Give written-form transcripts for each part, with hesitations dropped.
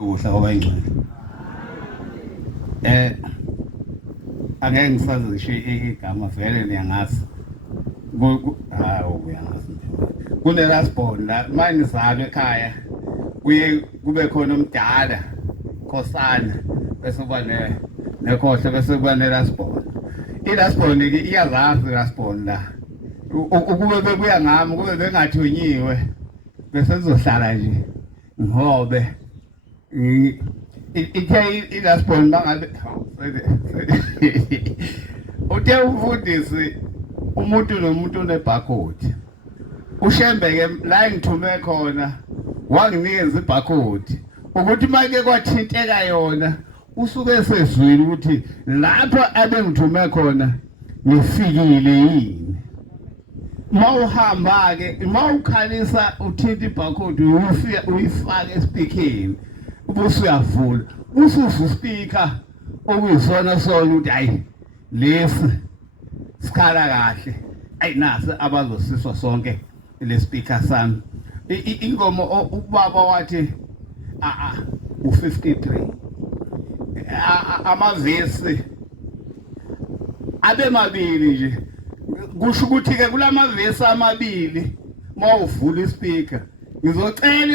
Kuhle kwabangcwele. Angeke ngisazisho igama vele niyangazi. Hawu uyangazi. Kunelasbon la manje sizalwe ekhaya. Kuye kube khona umdala, Khosana, bese kuba nekhohle bese kuba nelasbon. Ilasbon ke iyazazi ilasbon la. Ukube bekuya ngami kube bengathunyiwe bese sizohlala nje ngobe ithe ilasbon bangabe uthe umfundisi umuntu nomuntu unebarcode ushembeke la ngithume khona wanginikeza ibarcode ukuthi manje kwathinteka yona usuke sezwini ukuthi lapho abengithume khona nifikile yini mawuhamba ke mawukhalisa uthinta ibarcode uyifaka espeakini ubuse uyavula usuza uspeaker okuyisona sona ukuthi hayi lesi sikhala kahle ayi nasi abazosiswa sonke le speaker sami ingoma ubaba wathi u53 amavesi abe mabili nje kusho ukuthi ke kulamavesi amabili mawuvula ispeaker ngizocela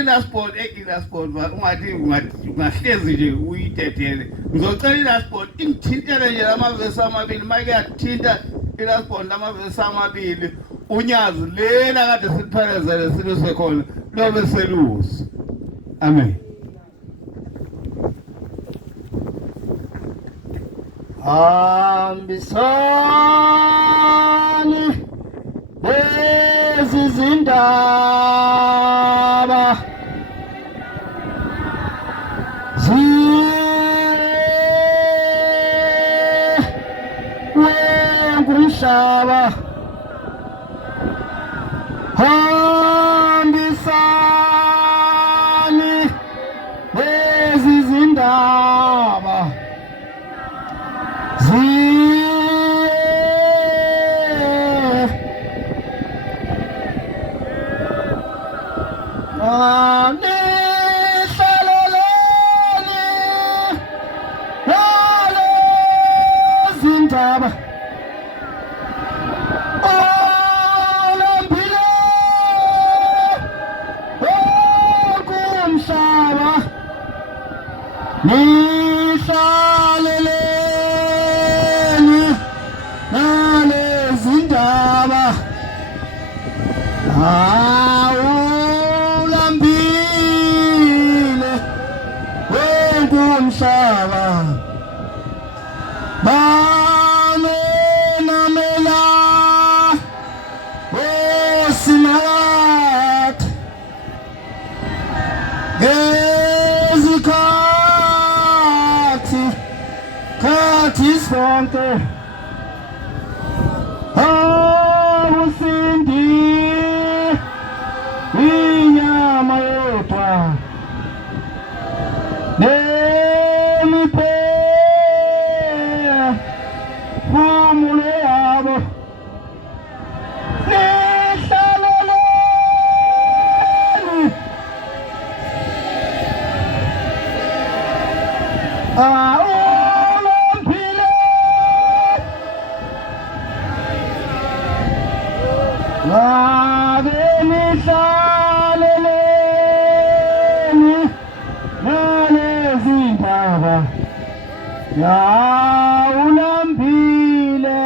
ilasport ungathi ungahlezi nje uyidedele ngizocela ilasport ingithintele nje lamavesi amabili manje yathinta ilasport lamavesi amabili unyazi lena kade siphelezele siluse khona lobe selusi amen hambisani lezi zindaba ngumhlaba hambisani lezi zindaba nihlaleleni nalezindaba awulambile wenkumhlaba banenamela osinat kathi sonke awusindi inyama yodwa nemipe fumulo yabo nihlaleleni nihlaleleni nalezindaba yawulambile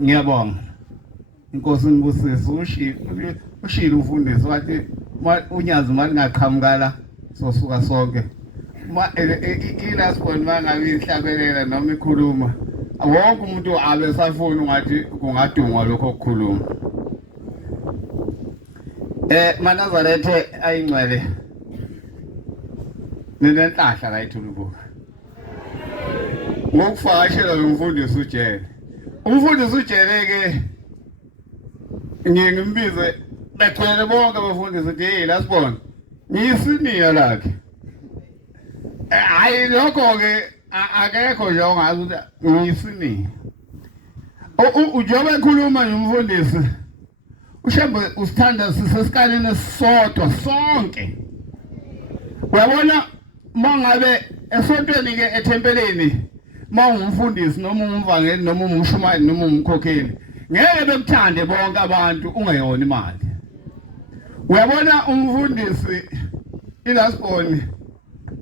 ngiyabonga inkosi ngibusise ushilo umfundisi wathi unyazi mali ngaqhamukala sosuka sonke ilaspon mangabe ihlabelela noma ikhuluma wonke umuntu abe safuna ungathi kungadungwa lokho okukhuluma Manazarethe ayingcwele nenhlahla la ithulubuka ngokufakashela lo mfundisi ujele umfundisi ujele ke ngimbize begcwele bonke abafundisi ukuthi hey lasibona ngiyisiniya lakhe hayi lokho ke akekho nje ongazi ukuthi ngiyisiniya Ujobe ekhuluma nomfundisi uShembe usithanda sisesikaleni esisodwa sonke. Uyabona mangabe esontweni ke ethempeleni mawungumfundisi noma umvangeli noma umshumayeli noma umkhokheli ngeke bekuthande bonke abantu ungeyona imali. Uyabona umfundisi ilasiboni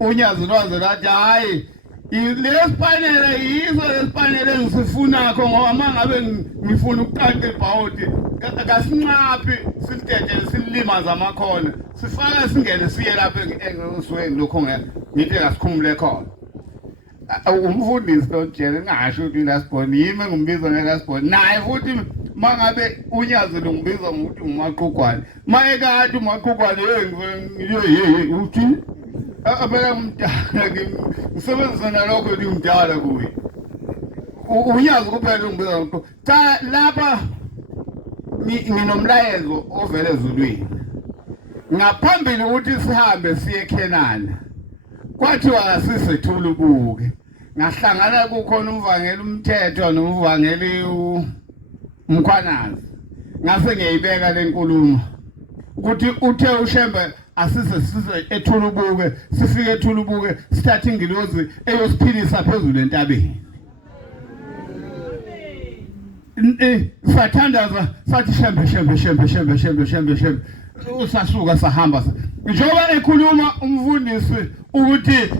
unyazo lwaze lathi hayi lesipanele yiso lesipanele engisifunakho ngoba mangabe ngifuna ukuqanqa ibhawudi akasinqaphi silithethe sililimaza amakhona sifaka singene siye lapha engisuke lokho ngithi ngasikhumule khona. Umfundisi lotshela ngasho ukuthi lasiboni yimi ngimbiza ngelasiboni naye futhi mangabe unyazo lungibiza ngokuthi ngumaqugwane mayekade umaqugwane hey uthi abeka umntana ngisebenzisa nalokho ngimdala kuye unyazo kuphela ungibiza ngakho cha lapha nginomlayezo ovela ezulwini ngaphambili ukuthi sihambe siye eKhenani kwathiwa asisethula ubuke ngahlangana kukhona umvangeli umthetho nomvangeli umkhwanazi ngase ngiyibeka lenkulumo ukuthi uthe uShembe asise ethula ubuke sifike ethula ubuke sithatha ingilozi eyosiphilisa phezulu entabeni. Sathandaza sathi Shembe usasuka sahamba njengoba ekhuluma umfundisi ukuthi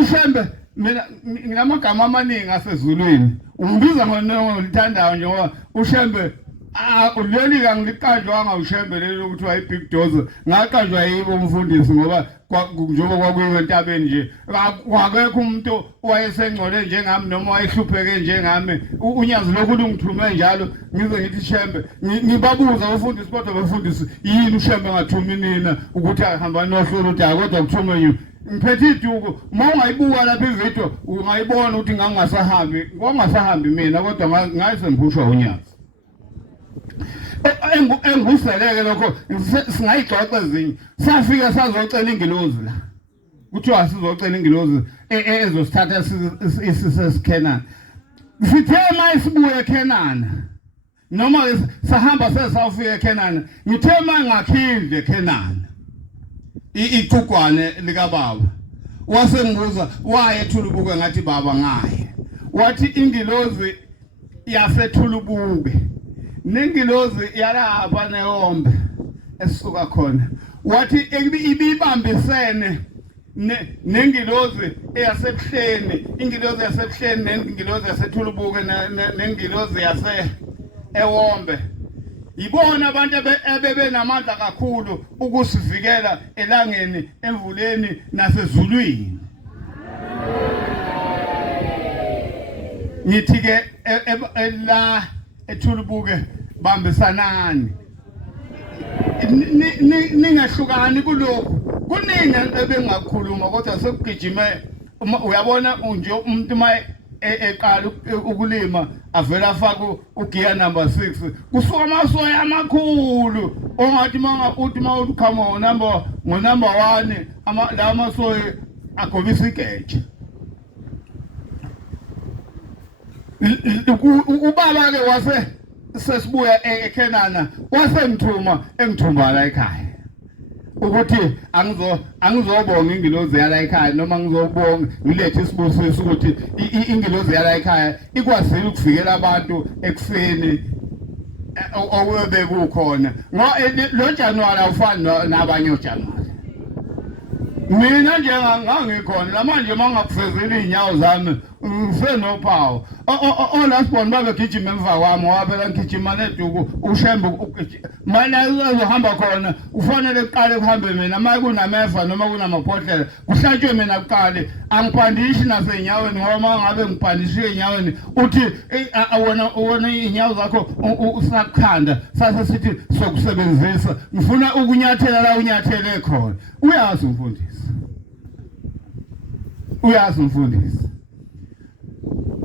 uShembe mina nginamagama amaningi asezulwini umbiza ngolithandayo njengoba uShembe ulelika ngiliqanjwanga uShembe lelo ukuthi wayi big dozer ngaqanjwa yibo umfundisi ngoba njengoba kwakuyiwe entabeni nje kwakekho umuntu owayesengcole njengami noma wayehlupheke njengami unyazi lokhu lungithume njalo ngize ngithi Shembe ngibabuza abafundisi kodwa abafundisi yini uShembe ngathumi nina ukuthi ahamba nohlolo ukuthi kodwa kuthume yini ngiphethe iduku mawungayibuka lapha ivideo ungayibona ukuthi ngangasahambi mina kodwa ngayisembushwa unyazi enguseleke lokho singayixoxa ezinye safika sazocela ingilozi la kuthiwa sizocela ingilozi ezosithatha isiseKhenani sithe mayisibuye eKhenani noma sahamba sesawufika eKhenani ngithe mangakhindle eKhenani icugwane lika baba wasengibuza wayethula ubuke ngathi baba ngaye wathi ingilozi yasethula ubuke nengilozi yalapha neombe esisuka khona wathi ibibambisene nengilozi eyasebuhleni ingilozi yasebuhleni nengilozi yasethula ubuke nengilozi ewombe yibona abantu abebenamandla kakhulu ukusivikela elangeni emvuleni nasezulwini. Ngithi ke la ethulubuke bambisanani ningahlukani kulokhu kuningi ebengakhuluma kodwa sekugijime uyabona nje umuntu eqala ukulima avela afaka ugear number 6 kusuka amasoya amakhulu ongathi uthi mawukhama ngo number 1 la masoya agobisa igeje. Ubaba ke wase sesibuya eKhenana wasengithuma engithumba la ekhaya ukuthi angizobonga ingilozi yala ekhaya noma ngizobonga ngilethe isibusiso ukuthi ingilozi yala ekhaya ikwazile ukuvikela abantu ekuseni owebe kukhona lo January awufani nabanye uJanuary. Mina nje ngangikhona lamanje mangakufezela inyawo zami ngisenophawu olasibona babegijima emva kwami waphela ngigijima neduku uShembe mana uzohamba khona ufanele uqale uhambe mina maye kunamefa noma kunamaphohlela kuhlatshwe mina kuqale angiphandishi nasenyaweni ngoba mangabe ngiphandishe enyaweni uthi wona inyawo zakho usakhanda sase sithi sokusebenzisa ngifuna ukunyathela la unyathele khona uyazi umfundisi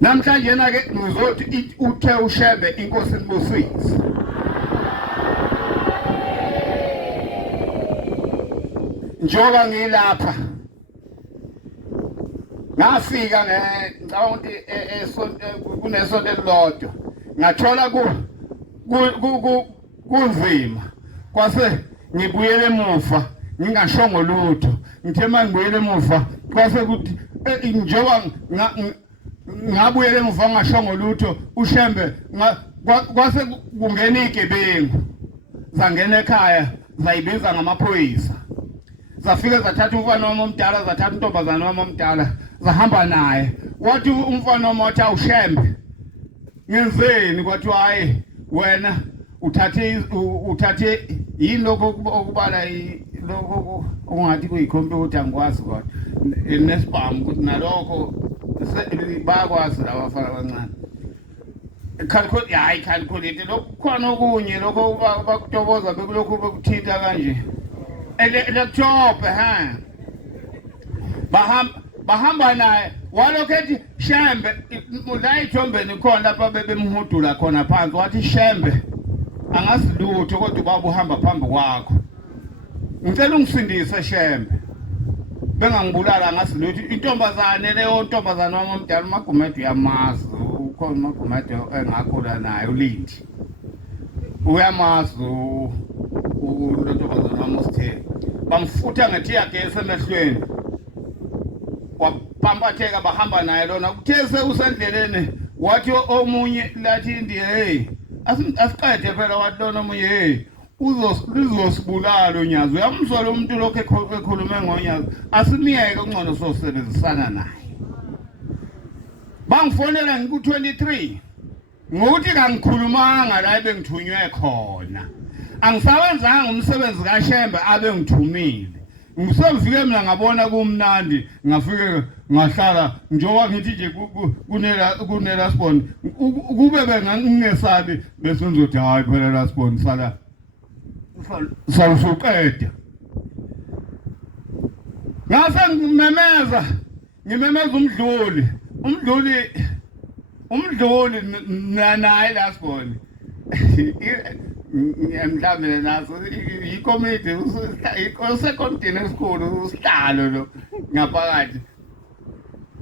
namhlanje na ke ngizothi uthe uShembe inkosi nibusise njoba ngilapha ngafika ngicabanga ukuthi kunesonto elilodwa ngathola kunzima kwase ngibuyele emuva ngingashongo lutho ngithe mangibuyele emuva kwase kuthi njengoba ngabuyele emuva ngashongo lutho uShembe kwase kungena igebengu zangena ekhaya zayibiza ngamaphoyisa zafika zathatha umfana wami omdala zathatha intombazana wami omdala zahamba naye wathi umfana wami wathi awuShembe ngenzeni kwathi hayi wena uthathe yini lokho okubala lokho ongathi kuyikhompyutha ngikwazi kodwa nesibhamu ukuthi nalokho bayakwazi laba bafana abancane calculate lokho khona okunye lokho bakutoboza bekulokho bekuthinta kanje laptop bahamba naye walokhethi Shembe la ithombeni khona lapha bebemhudula khona phansi wathi Shembe angasilutho kodwa ubaba uhamba phambi kwakho ngicela ungisindise Shembe bengangibulala ngasilutho intombazane leyo ntombazana wami omdala uMagumede uyamazi ukhona uMagumede engakhula naye uLindi uyamazi untombazana wami osithele bamfutha ngethiya gesi emehlweni wapambatheka bahamba naye lona kuthese usendleleni wathi omunye lathi ndiye hey asiqede phela wathi lona omunye hey uzosibulala unyazi uyamsola umuntu lokho ekhulume ngonyazi asimiyeke ongcono sosebenzisana naye bangifonela ngiku-23 ngokuthi kangikhulumanga la ebengithunywe khona angisawenzanga umsebenzi kaShembe abengithumile ngisevike mina ngabona kumnandi ngafike ngahlala njengoba ngithi nje kunela spond kube bengingesabi bese ngizothi hayi phela la spond sala sawusuqeda ngase ngimemeza umdluli naye la spond ngiyamhlambele naso ikomiti usekomtini esikhulu usihlalo lo ngaphakathi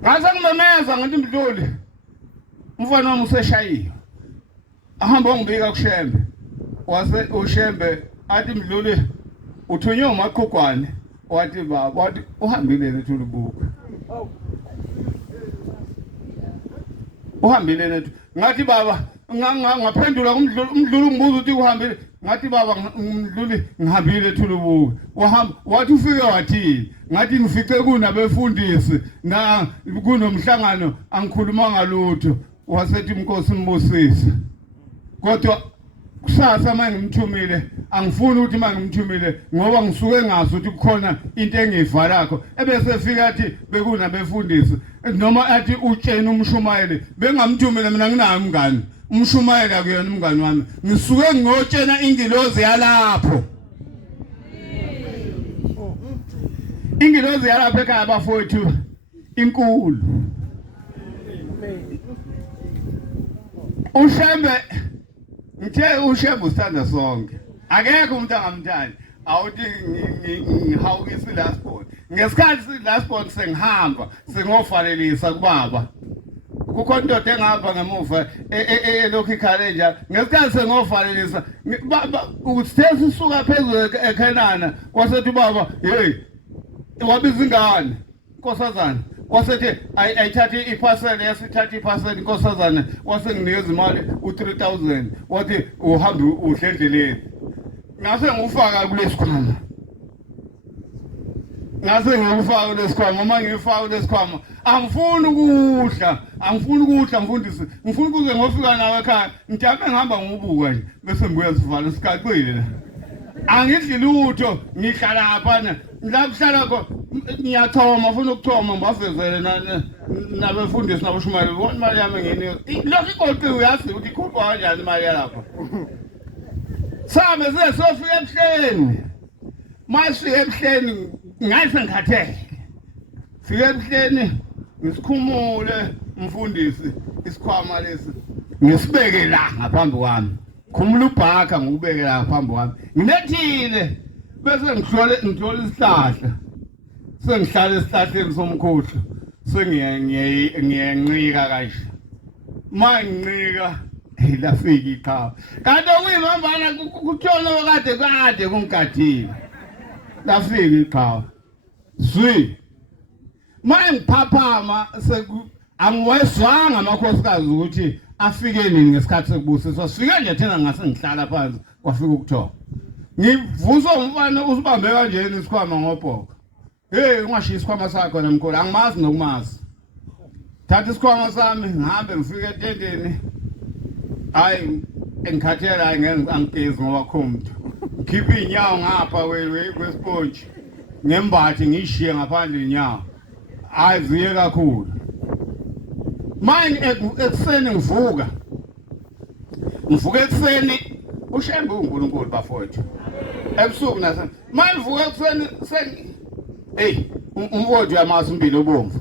ngase ngimemeza ngathi Mdluli umfana wami useshayiwe ahamba ngibika kuShembe wase uShembe athi Mdluli uthunywe uMaqhugwane wathi baba wathi uhambile neThulubuku uhambile nethu ngathi baba ngaphendula umdluli ngibuza ukuthi uhambile ngathi baba Mdluli ngihambile eThulubuku wahamba wathi ufike wathini ngathi ngifice kunabefundisi na kunomhlangano angikhulumanga lutho wasethi inkosi imbusise kodwa kusasa mangimthumile angifuni ukuthi mangimthumile ngoba ngisuke ngazi ukuthi kukhona into engiyivalakho ebese efika athi bekunabefundisi noma athi utshena umshumayeli bengamthumile mina nginayo umngani umshumayeli akuyona umngani wami ngisuke ngotshena ingilozi yalapho ingilozi yalapha ekhaya abafowethu inkulu uShembe ngithe uShembe usithanda sonke akekho umuntu angamthandi awuthi ngihawukisa last sport ngesikhathi last sport sengihamba singofanelisa kubaba kukhona indoda engihamba ngemuva lokhu ikhale njalo ngesikhathi sengofanelisa ukuthi sisuka phezulu eKhenana wasethi baba hey wabiza ingane inkosazana wasethi ayithathe iparcel yasithatha iparcel inkosazana wasenginikeza imali u3000 wathi uhambe uhlendleleni ngase ngufaka kulesikhwama ngase ngifaka kulesikhwama uma ngifaka kulesikhwama angifuni ukudla mfundisi ngifuna ukuze ngofika nawe ekhaya mhlawumbe ngihamba ngobuka nje bese ngibuya sivala sikaqile la angidli lutho ngihlala lapha la kuhlala ko ngiyathoma ufuna ukuthoma ngibavezele nabefundisi naboshumayeli bona imali yami ngene lokho ikolpe uyazi ukuthi ikhupha kanjani imali yalapha sabe sesofika ebuhleni masifika ebuhleni ngayise ngikhathele fika ebuhleni ngisikhumule mfundisi isikhwama lesi ngisibeke la ngaphambi kwami khumula ubhaka ngubeke la ngaphambi kwami nginethile bese ngithola isihlahla sengihlala esihlahleni somkhohlo sengiyancika kanje mangincika lafika iqhawe kanti okuyimambana kutshona kade kungadile lafika iqhawe zwi manje ngiphaphama angiwezwanga amakhosikazi ukuthi afike nini ngesikhathi sekubusiswa sifike nje thina ngase ngihlala phansi kwafika ukuthola ngivuswa umfana usibambe kanjeni isikhwama ngobhoko hey ungashisa isikhwama sakho nemkhulu angimazi nokumazi thatha isikhwama sami ngihambe ngifike etendeni hayi engikhathela angigezi ngoba khomntu ngikhipha inyawo ngapha kwesponji ngembathi ngishiye ngaphandle inyawo hayi ziye kakhulu manje ekuseni ngivuka ekuseni ushembe uNkulunkulu bafowethu ebusuku nasa manje ngivuka ekuseni hey umfowethu uyamazi umbili obomvu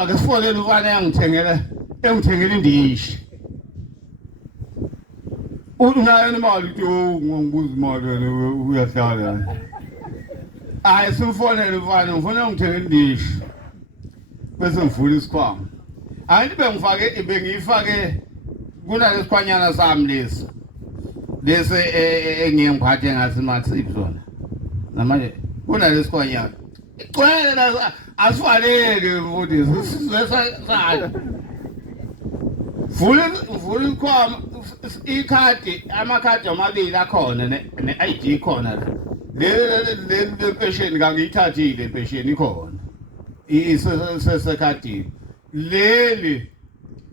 akesifonele ufana engithengela indishi unayo imali uthi ngibuza imali wena uyahlala hayi simfonele ufana ngifuna ngithengela indishi bese ngivula isikhwama angithi bengiyifake kunalesikhwanyana sami lesi engiyengiphathe ngathi Maxip zona namanje kunalesikhwanyana icwele la asifanele mfundisi sizwesana vula isikhwama amakhadi amabili akhona ne-ID khona le pension ngangiyithathile pension ikhona isekhadini leli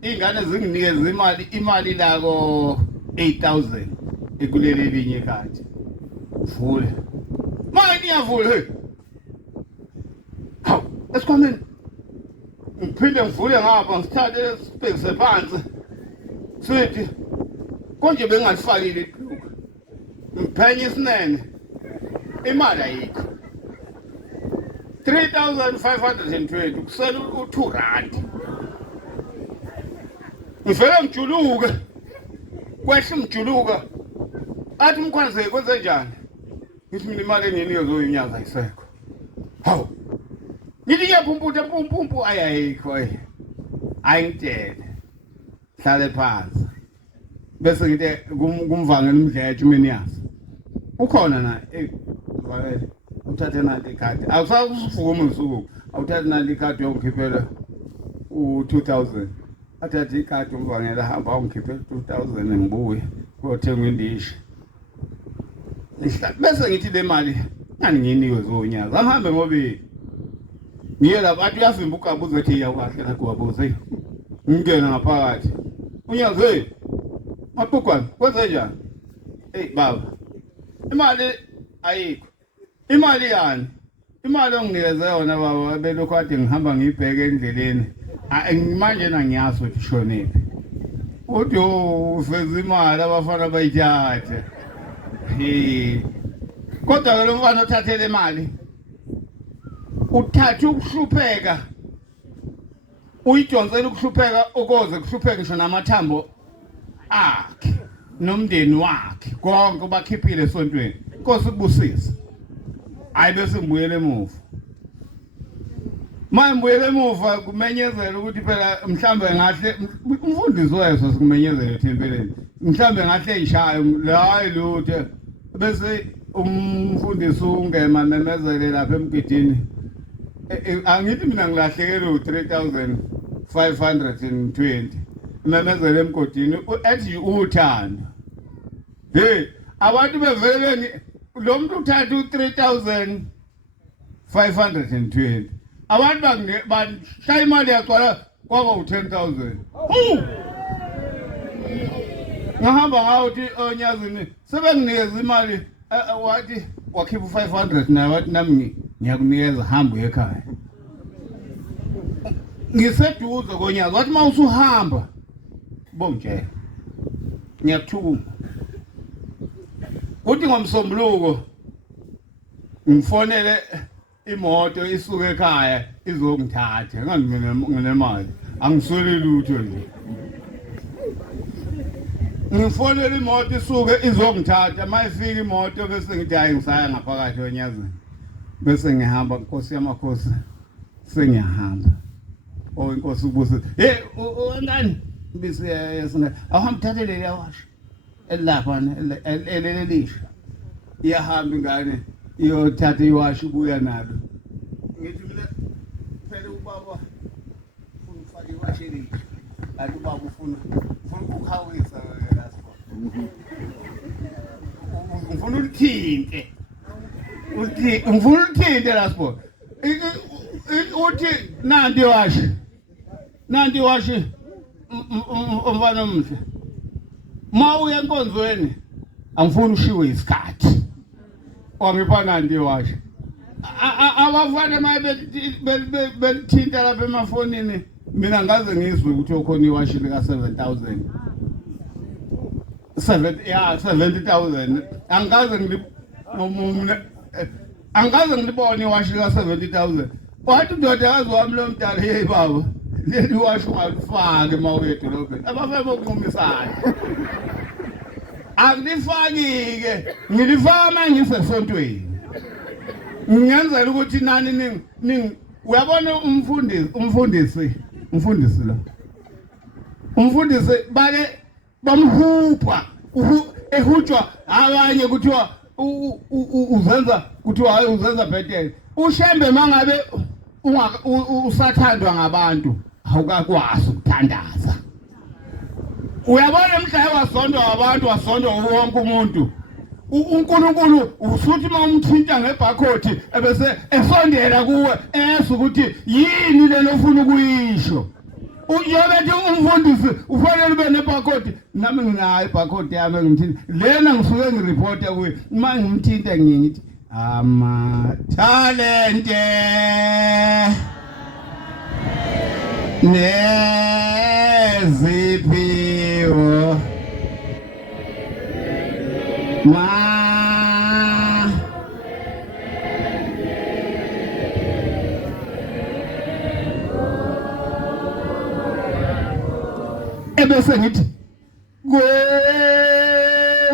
ingane zinginikeza imali lako 8,000 ekuleli linye ikhadi vule manje iyavula hey hawu esikhwameni ngiphinde ngivule ngapha ngisithathe sibhekise phansi sithi konje bengalifakile iqhuku ngiphenye isinene imali ayikho 3,520 kusela u2 rand ngivele ngijuluke kwehla ngijuluka athi umkhwanze kwenze njani ngithi mina imali engiyinikezwe uyinyanga ayisekho hawu ngithi ngiyaphumputa ayayikho ayingitshele hlale phansi bese ngithi kumvangela umdletshe mina yazi ukhona na vale uthathe nanti ikhadi awusakusuka umsuku awuthathe nanti ikhadi yongikhiphela u2000 athathe ikhadi umvangela hamba ungikhiphela 2000 ngibuye kuyothenga indishi bese ngithi le mali ngani ngiyiniwe zonyaka angihambe ngobili ngiye lapha athi uyavimba ugabuza ethi iyawukahle nakuwabuze ngingena ngaphakathi unyaze maqugwana kwenze njani hey baba imali ayikho imali yani imali onginikeze yona baba belokho kade ngihamba ngibheke endleleni manje nangiyazi ukuthi shonile uthi ufeza imali abafana bayithathe kodwa ke lo mfana othathele imali uthatha ukuhlupheka uyidonsela ukuhlupheka ukoze kuhlupheke ngisho namathambo akhe nomndeni wakhe konke bakhiphile esontweni Nkosi kubusise hayi bese ngibuyele emuva manje ngibuyele emuva kumenyezela ukuthi phela mhlambe ngahle umfundisi weso sikumenyezela ethempeleni mhlambe ngahle ishaye hayi lutho bese umfundisi ungema memezele lapha emgidini angithi mina ngilahlekele u3520 memezele emgodini ethi uthando hey abantu bevele lo muntu uthatha u3520 abantu bashaya imali yagcwala kwaba u10000 ngahamba ngawuthi onyazini sebenginikeza imali wathi wakhipha 500 naye wathi nami ngiyakunikeza hamba ekhaya ngiseduze konyazi wathi mawusuhamba bongitshela ngiyakuthuma uthi ngomsombuluko ngifonele imoto isuke ekhaya izongithatha nginemali angiswele lutho nje ngifonele imoto isuke izongithatha mayifika imoto bese ngithi hayi ngisaya ngaphakathi onyazini bese ngihamba Nkosi yamakhosi sengiyahamba inkosi ubuse hey ngani bese yasina awuhambe thathe leli yawasha elapha elelisha iyahamba ingane iyothatha iwashi buya nalo ngithi mina phela ubaba ufuna ufake iwashi elisha kanti ubaba ufuna ukukhawisa ngifuna ulithinte ngifuna ulithinte la sport uthi nanti washi umfana omhle ma uya enkonzweni angifuni ushiwe isikhathi wangipha nanti washi abafana belithinta lapha emafonini mina ngaze ngizwe ukuthi ukhona iwashi lika 7,000 70,000 angaze ngilibone iwashi lika 70,000 wathi ndodakazi wami lo mdala hey baba leli washi ungalifaki mawuye edolobheni abafana bokuqumisana angilifaki-ke ngilifaka mangisesontweni ngiyenzela ukuthi nani uyabona umfundisi lo umfundisi bake bamhupha ehutshwa abanye kuthiwa uzenza kuthiwa hayi uzenza bhetele ushembe mangabe usathandwa ngabantu awukakwazi ukuthandaza uyabona mhla wasondwa abantu wasondwa wonke umuntu uNkulunkulu usuthi mawumthinta ngebhakhothi ebese esondela kuwe ese ukuthi yini lelo ufuna ukuyisho uyobethi umfundisi ufanele ube nebhakhothi nami nginayo ibhakhothi yami ngimthinta lena ngisuke ngireport kuye uma ngimthinta ngiyithi amathalente neziphiwo ebese ngithi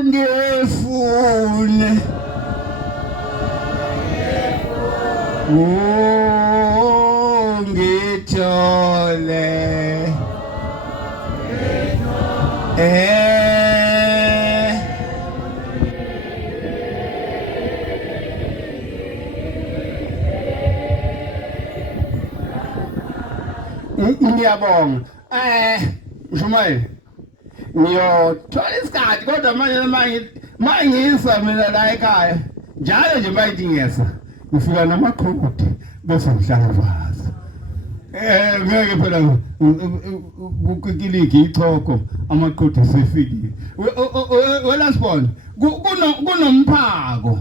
ngifune ngithole ngiyabonga Mshumayeli ngiyothola isikhathi kodwa manje mangisa mina la ekhaya njalo nje bayidingesa ngifika namaqhuqudi bese ngihlangavaza ngeke phela ukikiliki ichoko amaqhuqudi sefikile wela sibona kunomphako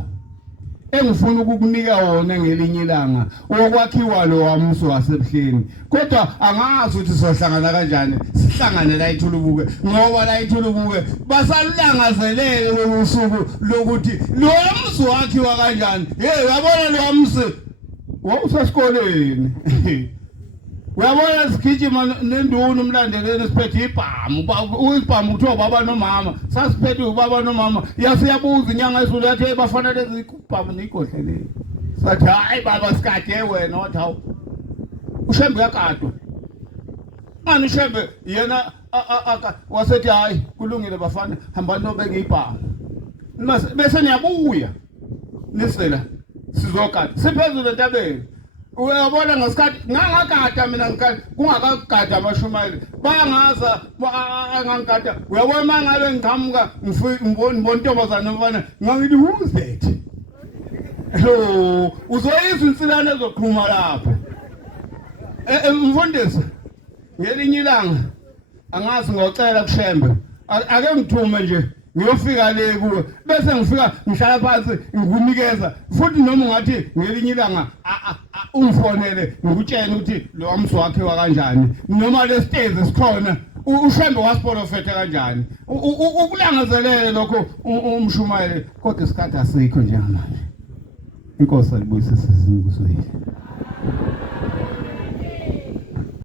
engifuna ukukunika wona ngelinye ilanga okwakhiwa lo wamso wasebuhleni kodwa angazi ukuthi sohlangana kanjani sihlangane la ithulubuke ngoba la ithulubuke basalulangazelele losuku lokuthi lo wamso wakhiwa kanjani hey uyabona lo wamso wawusesikoleni uyabona sigijima nenduna umlandeleni siphethe ibhamu uyibhamu kuthiwa baba nomama sasiphethe ubaba nomama yasiyabuza inyanga ezulu yathi bafanele zikubhamu nigodleleni sathi hayi baba sikade wena wathi hawu ushembe yakadwa manje ushembe yena wasethi hayi kulungile bafana hamba nobeke ibhamu bese niyabuya nisela sizokade siphezulu entabeni uyabona ngasikhathi ngangagada mina kungakagada amashumayeli bayangaza angangigada uyabona mangabe ngiqhamuka ngibona intombazana mfana ngangithi who's that hello uzoyizwa insilane ezoqhuma lapho mfundisi ngelinye ilanga angazi ngocela kushembe ake ngithume nje ngiyofika le kuwe bese ngifika ngihlala phansi ngikunikeza futhi noma ungathi ngelinye ilanga umfonele ngikutshela ukuthi lo wamso wakhiwa kanjani noma le stairs sikhona ushembe wasiprofetha kanjani ukulangazelele lokho umshumayeli kodwa isikhathi asikho njengamanje inkosi alibuyisise sizinguzweni